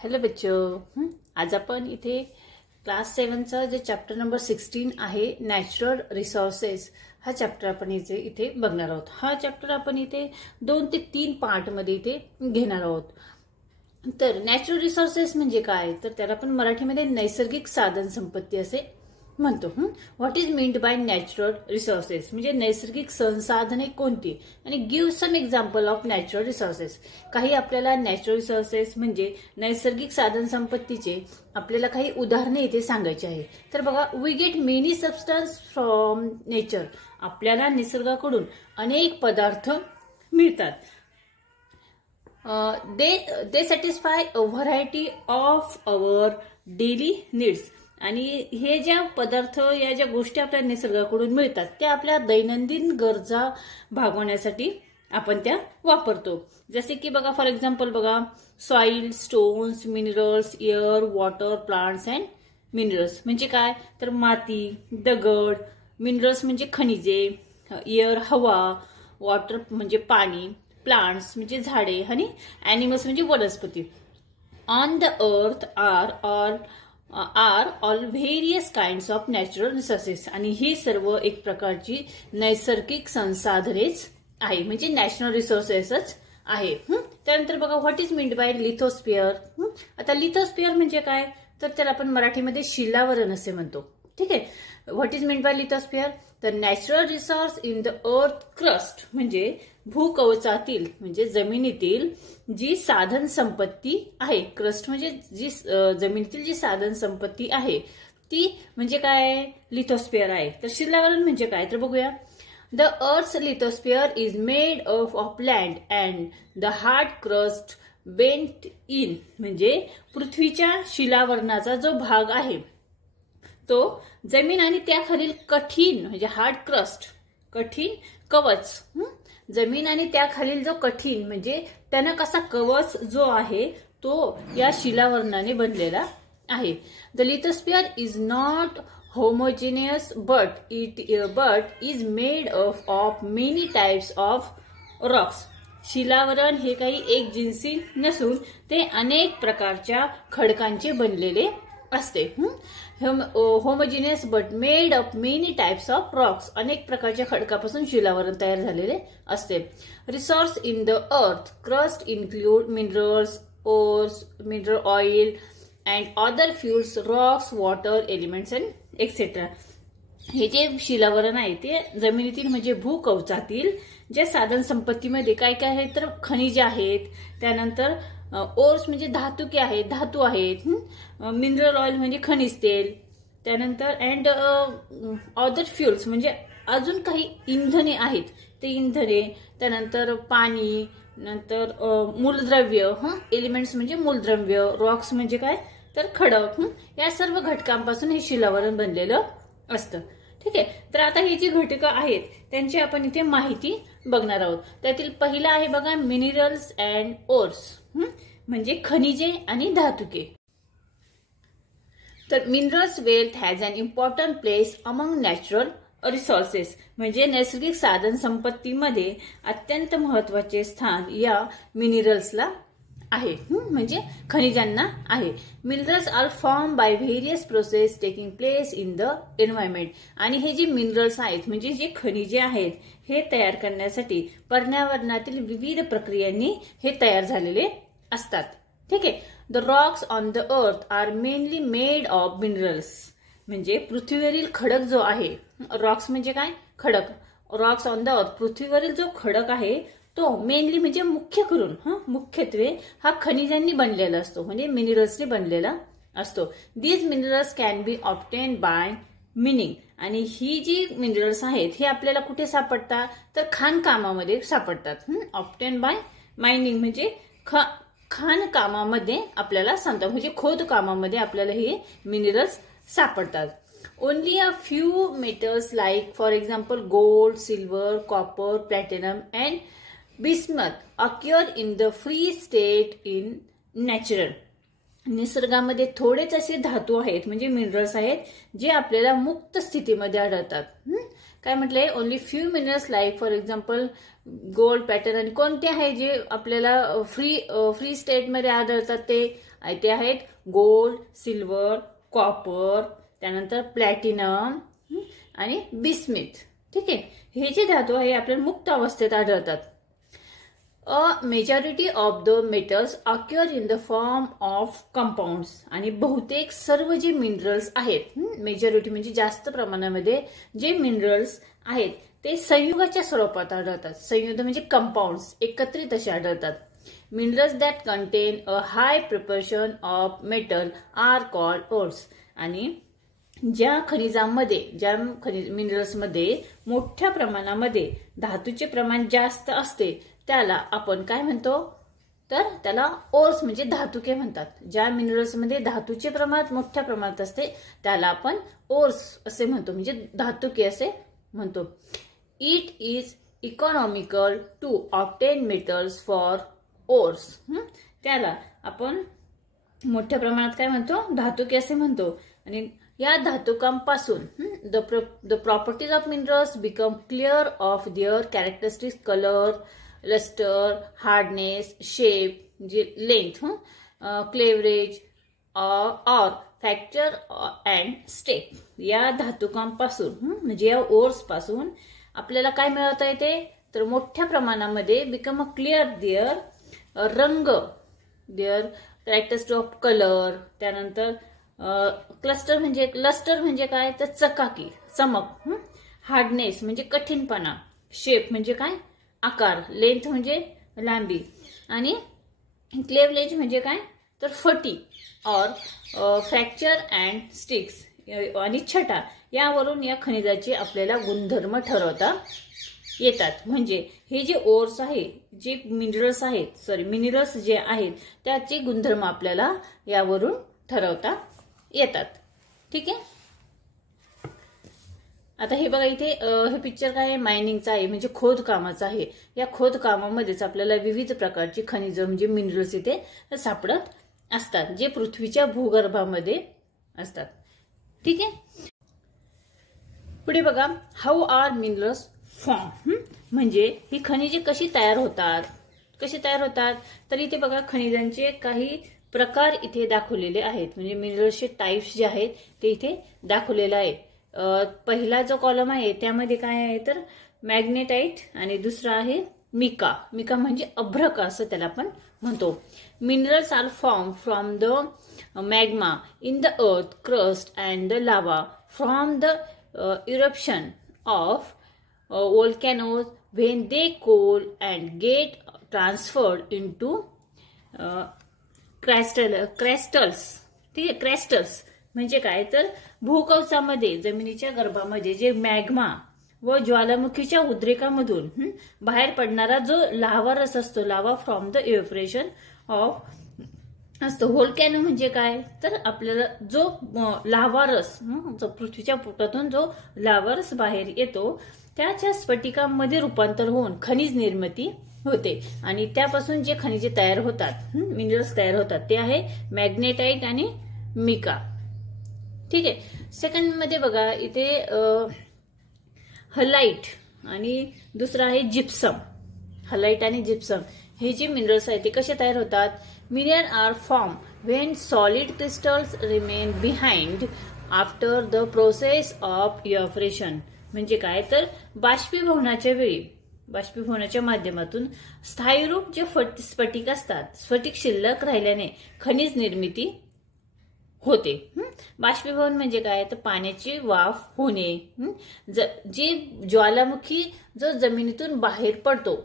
Hello बच्चों, आज आपण इथे क्लास 7चा जे चॅप्टर नंबर 16 आहे नॅचरल रिसोर्सेस हा चॅप्टर आपण इथे बघणार आहोत। हा चॅप्टर आपण इथे 2 ते 3 पार्ट मध्ये इथे घेणार आहोत। तर नॅचरल रिसोर्सेस म्हणजे काय, तर त्याला आपण मराठीमध्ये नैसर्गिक साधन संपत्ती असे म्हणतो। What is meant by natural resources म्हणजे नैसर्गिक संसाधने कोणती, आणि give some example of natural resources. काही आपल्याला नॅचरल रिसोर्सेस म्हणजे नैसर्गिक साधन संपत्तीचे आपल्याला काही उदाहरणे इथे सांगायचे आहे। तर बघा, we get many substances from nature, आपल्याला निसर्गाकडून अनेक पदार्थ मिळतात। They satisfy a variety of our daily needs, आणि हे ज्या पदार्थ या ज्या गोष्टी आपल्या निसर्गाकडून मिळतात त्या आपल्या दैनंदिन गरजा भागवण्यासाठी आपण त्या वापरतो। जसे की बघा, फॉर एक्झाम्पल बघा, soil, stones, minerals, air, water, plants and minerals म्हणजे काय, तर माती, दगड, मिनरल्स म्हणजे खनिजे, एअर हवा, वॉटर म्हणजे पाणी, प्लांट्स म्हणजे झाडे आणि ॲनिमल्स म्हणजे वनस्पती। On the earth are all various kinds of natural resources, आणि ही सर्व एक प्रकारची नैसर्गिक संसाधनेच आहे, म्हणजे नॅचरल रिसोर्सेसच आहे। त्यानंतर बघा, व्हॉट इज मीन्ड बाय लिथोस्फिअर। आता लिथोस्फिअर म्हणजे काय, तर त्याला आपण मराठीमध्ये शिलावरण असे म्हणतो। ठीक आहे, व्हॉट इज मीन्ड बाय लिथोस्फिअर, तर natural resource in the earth crust म्हणजे भूकवचातील म्हणजे जमिनीतील जी साधन संपत्ती आहे। क्रस्ट म्हणजे जी जमिनीतील जी साधन संपत्ती आहे ती म्हणजे काय, लिथोस्फिअर आहे। तर शिलावरण म्हणजे काय, तर बघूया, the earth's lithosphere is made of land and the hard crust bent in, म्हणजे पृथ्वीच्या शिलावरणाचा जो भाग आहे तो जमीन आणि त्याखालील कठीण म्हणजे हार्ड क्रस्ट, कठीण कवच, जमीन आणि त्याखालील जो कठीण म्हणजे त्यानं कसा कवच जो आहे तो या शिलावरणाने बनलेला आहे। The lithosphere is not homogeneous but is made of many types of rocks, शिलावरण हे काही एक जिन्सी नसून ते अनेक प्रकारच्या खडकांचे बनलेले असते। Homogeneous but made of many types of Roxx, अनेक प्रकारच्या खडकापासून शिलावरण तयार झालेले असते। Resource in the earth crust include minerals, ores, mineral oil and other fuels, Roxx, water elements and etcetera. हे जे शिलावरण आहे ते जमिनीतील म्हणजे भूकवचातील ज्या साधन संपत्तीमध्ये काय काय आहे, तर खनिजे आहेत, त्यानंतर ओर्स म्हणजे धातुके आहेत, धातू आहेत, मिनरल ऑइल म्हणजे खनिज तेल, त्यानंतर अँड अदर फ्युल्स म्हणजे अजून काही इंधने आहेत ते इंधने, त्यानंतर पाणी, नंतर मूलद्रव्य, एलिमेंट्स म्हणजे मूलद्रव्य, रॉक्स म्हणजे काय, तर खडक, या सर्व घटकांपासून हे शिलावरण बनलेलं असतं। ठीक आहे, तर आता ही जी घटकं आहेत त्यांची आपण इथे माहिती बघणार आहोत। त्यातील पहिला आहे बघा, मिनरल्स अँड ओर्स म्हणजे खनिजे आणि धातुके। तर minerals wealth has an important place among natural resources म्हणजे नैसर्गिक साधन संपत्तीमध्ये अत्यंत महत्वाचे स्थान या मिनरल्सला आहे, म्हणजे खनिजांना आहे। Minerals are form by various process taking place in the environment, आणि हे जे मिनरल्स आहेत म्हणजे जे खनिजे आहेत हे तयार करण्यासाठी पर्यावरणातील विविध प्रक्रियांनी हे तयार झालेले असतात। ठीक आहे, the rocks on the earth are mainly made of minerals म्हणजे पृथ्वीवरील खडक जो आहे, रॉक्स म्हणजे काय, खडक, रॉक्स ऑन द अर्थ पृथ्वीवरील जो खडक आहे तो मेनली म्हणजे मुख्य करून मुख्यत्वे हा खनिजांनी बनलेला असतो, म्हणजे मिनरल्सनी बनलेला असतो। These minerals can be obtain bye meaning, आणि ही जी मिनरल्स आहेत हे आपल्याला कुठे सापडतात, तर खाणकामामध्ये सापडतात। ऑब्टेन बाय मायनिंग म्हणजे खाण कामामध्ये आपल्याला सांगतात, म्हणजे खोद कामामध्ये आपल्याला हे मिनरल्स सापडतात। Only a few metals like for example gold, silver, copper, platinum and bismuth occur in the free state in natural, निसर्गामध्ये थोडेच असे धातू आहेत म्हणजे मिनरल्स आहेत जे आपल्याला मुक्त स्थितीमध्ये आढळतात। काय म्हटलंय, only few minerals like for example gold, pattern, आणि कोणते आहे जे आपल्याला फ्री स्टेटमध्ये आढळतात ते ते आहेत गोल्ड, सिल्वर, कॉपर, त्यानंतर प्लॅटिनम आणि बिस्मिथ. ठीक आहे, हे जे धातू आहे आपल्याला मुक्त अवस्थेत आढळतात. A majority of the metals occur in the form of compounds. आणि बहुतेक सर्व जे मिनरल्स आहेत, मेजॉरिटी म्हणजे जास्त प्रमाणामध्ये जे मिनरल्स आहेत ते संयुगाच्या स्वरूपात आढळतात. संयुग म्हणजे कंपाऊंड्स, एकत्रित असे आढळतात. Minerals that contain a high proportion of metal are called ores. आणि ज्या खनिजांमध्ये, ज्या मिनरल्समध्ये मोठ्या प्रमाणामध्ये धातूचे प्रमाण जास्त असते त्याला आपण काय म्हणतो, तर त्याला ओर्स म्हणजे धातुके म्हणतात. ज्या मिनरल्समध्ये धातूचे प्रमाण मोठ्या प्रमाणात असते त्याला आपण ओर्स असे म्हणतो, म्हणजे धातुके असे म्हणतो. It is economical to obtain metals for ores. त्याला आपण मोठ्या प्रमाणात काय म्हणतो, धातुके असे म्हणतो. आणि या धातुकांपासून the properties of minerals become clear of their characteristics, colour, lustre, hardness, shape म्हणजे लेंथ, क्लेवरेज और फ्रॅक्चर अँड स्टेप. या धातुकांपासून म्हणजे या ओर्स पासून आपल्याला काय मिळवता येते, तर मोठ्या प्रमाणामध्ये बिकम अ क्लिअर देअर रंग, देअर कॅरेक्टरिस्टिक ऑफ कलर, त्यानंतर लस्टर म्हणजे काय, तर चकाकी, चमक, हार्डनेस म्हणजे कठीणपणा, शेप म्हणजे काय, आकार, लेंथ म्हणजे लांबी, आणि क्लेवरेज म्हणजे काय, तर फटी, और फ्रॅक्चर अँड स्टिक्स आणि छटा. यावरून या खनिजाचे आपल्याला गुणधर्म ठरवता येतात. म्हणजे हे जे ओर्स आहे, जे मिनरल्स आहेत, मिनरल्स जे आहेत त्याचे गुणधर्म आपल्याला यावरून ठरवता येतात. ठीक आहे. आता हे बघा, इथे हे पिक्चर काय आहे, मायनिंगचा आहे, म्हणजे खोदकामाचा आहे. या खोदकामामध्येच आपल्याला विविध प्रकारची खनिज म्हणजे मिनरल्स इथे सापडत असतात, जे पृथ्वीच्या भूगर्भामध्ये असतात. ठीक आहे. पुढे बघा, हाऊ आर मिनरल्स फॉर्म. म्हणजे ही खनिजे कशी तयार होतात, तर इथे बघा खनिजांचे काही प्रकार इथे दाखवलेले आहेत. म्हणजे मिनरल्सचे टाइप्स जे आहेत ते इथे दाखवलेले आहे. पहिला जो कॉलम आहे त्यामध्ये काय आहे, तर मॅग्नेटाइट, आणि दुसरा आहे मिका. मिका म्हणजे अभ्रक असं त्याला आपण म्हणतो. Minerals are form from the magma in the earth crust and the lava from the eruption of volcanoes when they cool and get transferred into crystals. ठीक आहे, क्रिस्टल्स म्हणजे काय, तर भूकवचामध्ये, जमिनीच्या गर्भामध्ये जे मॅग्मा व ज्वालामुखीच्या उद्रेकामधून बाहेर पडणारा जो लावा रस असतो, लावा फ्रॉम द इव्हॅपोरेशन ऑफ असतो. व्होल्कॅनो म्हणजे काय, तर आपल्याला जो लावा रस, जो पृथ्वीच्या पोटातून जो लावा रस बाहेर येतो त्याच्या स्फटिकांमध्ये रूपांतर होऊन खनिज निर्मिती होते. आणि त्यापासून जे खनिजे तयार होतात, मिनरल्स तयार होतात, ते आहे मॅग्नेटाइट आणि मिका. ठीक आहे. सेकंड मध्ये बघा, इथे हलाइट आणि दुसरा आहे जिप्सम. हलाइट आणि जिप्सम हे जे मिनरल्स आहेत ते कसे तयार होतात. Mineral are form when solid crystals remain behind after the process of evaporation. म्हणजे काय, तर बाष्पीभवनाच्या वेळी, बाष्पीभवनाच्या माध्यमातून स्थायीरूप जे स्फटिक असतात, स्फटिक शिल्लक राहिल्याने खनिज निर्मिती होते. बाष्पीभवन म्हणजे काय, तर पाण्याची वाफ होणे. जे ज्वालामुखी जो जमिनीतून बाहेर पडतो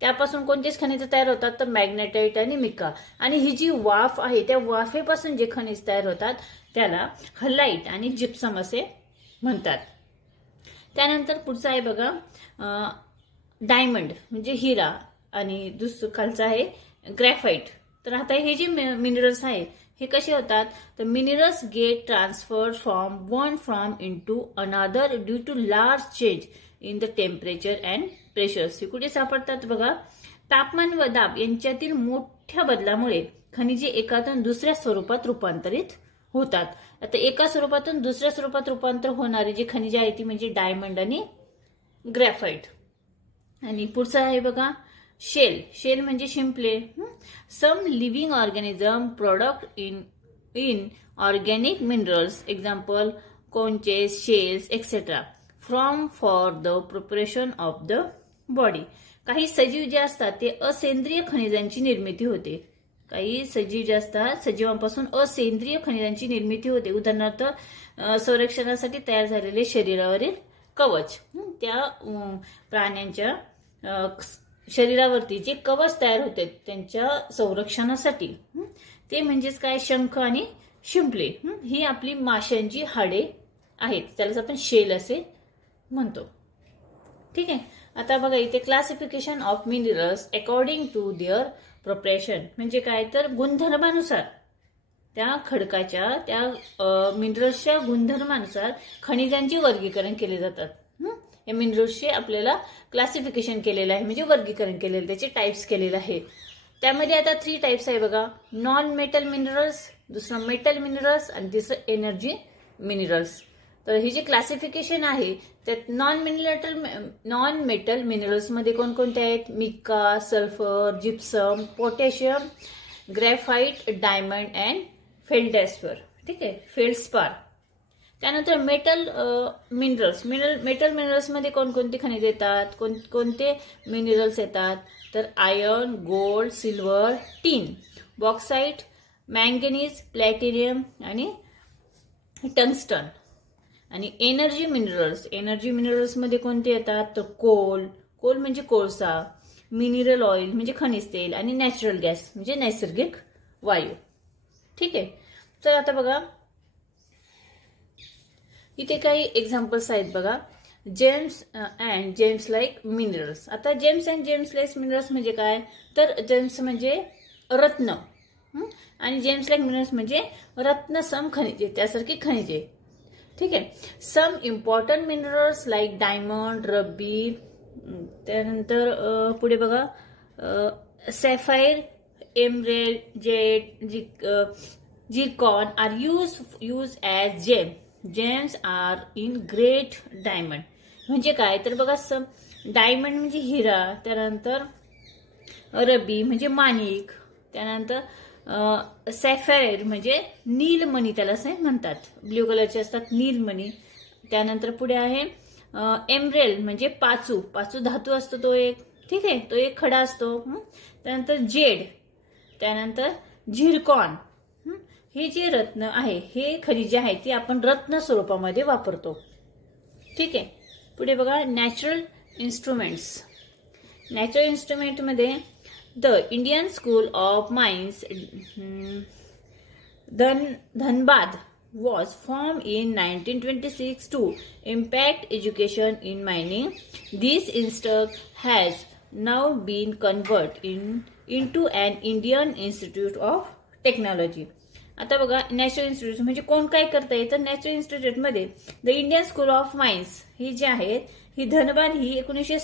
त्यापासून कोणतेच खनिज तयार होतात, तर मॅग्नेटाइट आणि मिका. आणि ही जी वाफ आहे त्या वाफेपासून जे खनिज तयार होतात त्याला हलाइट आणि जिप्सम असे म्हणतात. त्यानंतर पुढचा आहे बघा, डायमंड म्हणजे हिरा, आणि दुसरं खालचा आहे ग्रॅफाइट. तर आता हे जे मिनरल्स आहेत हे कसे होतात, तर minerals get transfer from one form into another due to large change in the temperature and pressures. हे कुठे सापडतात बघा, तापमान व दाब यांच्यातील मोठ्या बदलामुळे खनिजे एकातून दुसऱ्या स्वरूपात रूपांतरित होतात. आता एका स्वरूपातून दुसऱ्या स्वरूपात रूपांतर होणारी जी खनिजे आहेत ती म्हणजे डायमंड आणि ग्रॅफाइट. आणि पुढचं आहे बघा शेल म्हणजे शिंपले. Some living organism product in organic minerals example conches, shells, etc. From for the preparation of the body. काही सजीव जे असतात ते असेंद्रिय खनिजांची निर्मिती होते. काही सजीव जे असतात सजीवांपासून असेंद्रिय खनिजांची निर्मिती होते. उदाहरणार्थ संरक्षणासाठी तयार झालेले शरीरावरील कवच. त्या प्राण्यांच्या शरीरावरती जे कवच तयार होते त्यांच्या संरक्षणासाठी ते म्हणजेच काय शंख आणि शिंपले. ही आपली माशांची हाडे आहेत, त्यालाच आपण शेल असे म्हणतो. ठीक आहे. आता बघा इथे classification of minerals according to their proportion म्हणजे काय तर गुणधर्मानुसार त्या खडकाच्या त्या मिनरल्सच्या गुणधर्मानुसार खनिजांचे वर्गीकरण केले जातात. या मिनरल्सचे आपल्याला क्लासिफिकेशन केलेलं आहे म्हणजे वर्गीकरण केलेलं, त्याचे टाइप्स केलेले आहे. त्यामध्ये आता 3 टाइप्स आहे बघा. नॉन मेटल मिनरल्स, दुसरं मेटल मिनरल्स आणि तिसरं एनर्जी मिनरल्स. तर हे जे क्लासिफिकेशन आहे त्यात नॉन मेटल मिनरल्स मध्ये कोणकोणते आहेत? Mica, sulphur, gypsum, potassium, graphite, diamond and feldspar. ठीक आहे, फेल्डस्पार. त्यानंतर मेटल मिनरल्स मध्ये कोणकोणते खनिज येतात, कोणते मिनरल्स येतात? तर आयर्न, गोल्ड, सिल्वर, टीन, बॉक्साइट, मँगनीज, प्लॅटिनियम आणि टंगस्टन. आणि एनर्जी मिनरल्स मध्ये कोणते येतात? तर कोल म्हणजे कोळसा, मिनरल ऑइल म्हणजे खनिज तेल आणि नॅचरल गॅस म्हणजे नैसर्गिक वायू. ठीक आहे. तर आता बघा इथे काही एक्झाम्पल्स आहेत बघा. Gems and gems like minerals. आता gems and gems like minerals म्हणजे काय? तर जेम्स म्हणजे रत्न आणि जेम्स लाईक मिनरल्स म्हणजे रत्न सम खनिजे, त्यासारखी खनिजे. ठीक आहे. Some important minerals like diamond, ruby, त्यानंतर पुढे बघा sapphire, emerald, jade, zircon are use as gems are in great diamond. म्हणजे काय तर बघा डायमंड म्हणजे हिरा, त्यानंतर रब्बी म्हणजे माणिक, त्यानंतर सॅफायर म्हणजे नीलमणी त्याला असे म्हणतात, ब्ल्यू कलरचे असतात नीलमणी. त्यानंतर पुढे आहे एमरेल्ड म्हणजे पाचू धातू असतो तो एक. ठीक आहे, तो एक खडा असतो. त्यानंतर जेड, त्यानंतर झिरकॉन. हे जे रत्न आहे हे खनिजे आहे ती आपण रत्न स्वरूपामध्ये वापरतो. ठीक आहे. पुढे बघा नॅचरल इन्स्ट्रुमेंट मध्ये the Indian School of mines Dhanbad was formed in 1926 to impact education in mining. This institute has now been converted into an Indian Institute of Technology. आता बघा नॅचरल इन्स्टिट्यूट म्हणजे कोण काय करता येतं? नॅचरल इन्स्टिट्यूट मध्ये the Indian School of Mines ही जी आहेत ही धनबाद ही 1926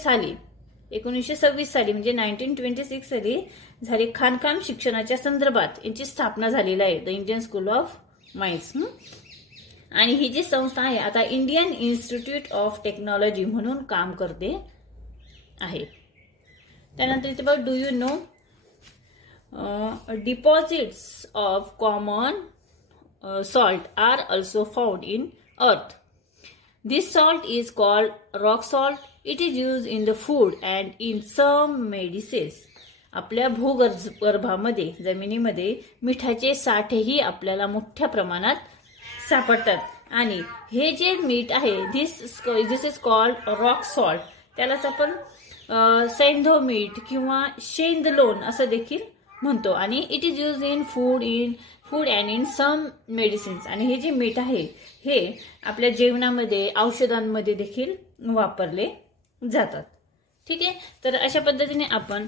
साली म्हणजे 1926 साली झाली खाणकाम शिक्षणाच्या संदर्भात यांची स्थापना झालेली आहे the Indian School of mines. आणि ही जी संस्था आहे आता इंडियन इन्स्टिट्यूट ऑफ टेक्नॉलॉजी म्हणून काम करते आहे. त्यानंतर इथे बघा do you know deposits of common salt are also found in earth. This salt is called rock salt. It is used in the food and in some medicines. आपल्या भूगर्भामध्ये जमिनीमध्ये मिठाचे साठेही आपल्याला मोठ्या प्रमाणात सापडतात. आणि हे जे मीठ आहे दिस इज कॉल्ड रॉक सॉल्ट. त्यालाच आपण सैंधव मीठ किंवा शेंदलोण असं देखील म्हणतो. आणि it is use in food and in some medicines. आणि हे जे मीठ आहे हे आपल्या जेवणामध्ये औषधांमध्ये देखील वापरले जातात. ठीक आहे. तर अशा पद्धतीने आपण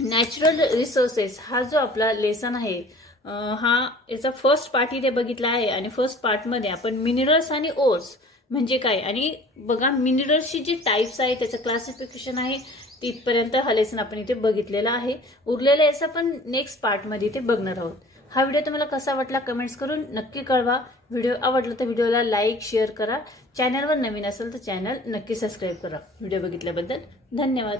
नॅचरल रिसोर्सेस हा जो आपला लेसन आहे हा याचा फर्स्ट पार्ट इथे बघितला आहे. आणि फर्स्ट पार्ट मध्ये आपण मिनरल्स आणि ओर्स म्हणजे काय आणि बघा मिनरल्सची जी टाइप्स आहे त्याचं क्लासिफिकेशन आहे तिथपर्यंत हा लेसन आपण इथे बघितलेला आहे. उरलेलं याचा पण नेक्स्ट पार्ट मध्ये इथे बघणार आहोत. हा व्हिडिओ तुम्हाला कसा वाटला कमेंट्स करून नक्की कळवा. व्हिडिओ आवडला तर व्हिडिओला लाईक शेअर करा. चॅनलवर नवीन असेल तर चॅनल नक्की सबस्क्राईब करा. व्हिडिओ बघितल्याबद्दल धन्यवाद.